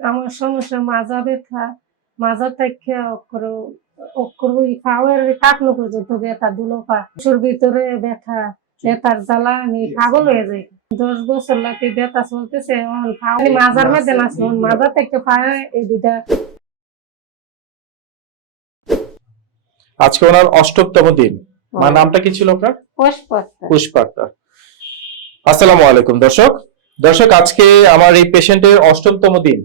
আমার সমস্যা মাজা ব্যথা মাজা থেকে অক্ষর অক্ষর ওই পাওয়ার টাকলো পর্যন্ত ব্যথা দুলো পা ভিতরে ব্যথা ব্যথার জ্বালা আমি পাগল হয়ে যাই। দশ বছর লাগে ব্যথা চলতেছে মাজার মধ্যে নাচলো মাজা থেকে পায়ে এই দুটা আজকে ওনার অষ্টমতম দিন। মা নামটা কি ছিল আপনার? পুষ্পাক্তার আসসালামু আলাইকুম দর্শক। দর্শক আজকে আমার এই পেশেন্টের অষ্টমতম দিন।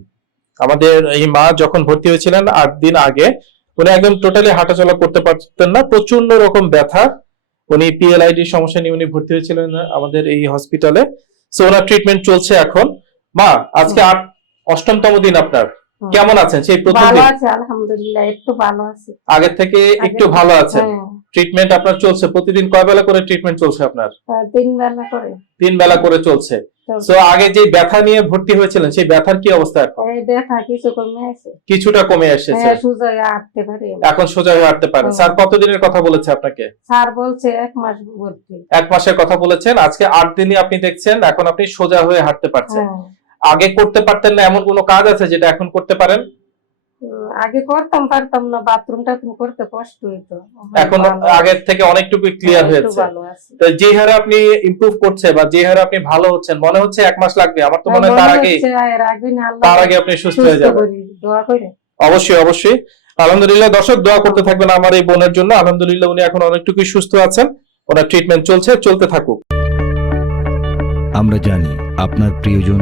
আমাদের এই মা যখন ভর্তি হয়েছিলেন আট দিন আগে উনি একদম টোটালি হাঁটাচলা করতে পারতেন না প্রচণ্ড রকম ব্যথা। উনি পিএলআইডি সমস্যা নিয়ে উনি ভর্তি হয়েছিলেন আমাদের এই হসপিটালে সো ওনার ট্রিটমেন্ট চলছে এখন। মা আজকে আট অষ্টমতম দিন আপনার। কেমন আছেন? সেই প্রথম ভালো আলহামদুলিল্লাহ একটু ভালো আছে। আগের থেকে একটু ভালো আছেন। হ্যাঁ, ট্রিটমেন্ট আপনার চলছে? প্রতিদিন কয় বেলা করে ট্রিটমেন্ট চলছে আপনার? তিন বেলা করে। তিন বেলা করে চলছে। তো আগে যে ব্যথা নিয়ে ভর্তি হয়েছিলেন সেই ব্যথার কি অবস্থা এখন? ব্যথা কিছু কমে আছে। কিছুটা কমে এসেছে। হ্যাঁ সুযোগ আটতে পারি এখন সোজা হয়ে হাঁটতে পারেন। স্যার কতদিনের কথা বলেছে আপনাকে? স্যার বলছে এক মাস ভর্তি। এক মাসের কথা বলেছেন। আজকে আট দিনই আপনি দেখছেন এখন আপনি সোজা হয়ে হাঁটতে পারছেন। হ্যাঁ। আগে করতে পারতেন না এমন কোনো কাজ আছে যেটা এখন করতে পারেন? আগে করতাম পারতাম না বাথরুম টাথরুম করতে কষ্ট হইতো। এখন আগের থেকে অনেকটুকু ক্লিয়ার হ্যাঁ, হয়েছে। তো যে হারে আপনি ইমপ্রুভ করছে বা যে হারে আপনি ভালো হচ্ছেন মনে হচ্ছে এক মাস লাগবে? আমার তো মনে হয় তার আগে তার আগে আপনি সুস্থ হয়ে যাবেন। দোয়া করে। অবশ্যই অবশ্যই। আলহামদুলিল্লাহ দর্শক দোয়া করতে থাকবেন আমার এই বোনের জন্য। আলহামদুলিল্লাহ উনি এখন অনেকটুকুই সুস্থ আছেন। ওনার ট্রিটমেন্ট চলছে চলতে থাকুক। আমরা জানি আপনার প্রিয়জন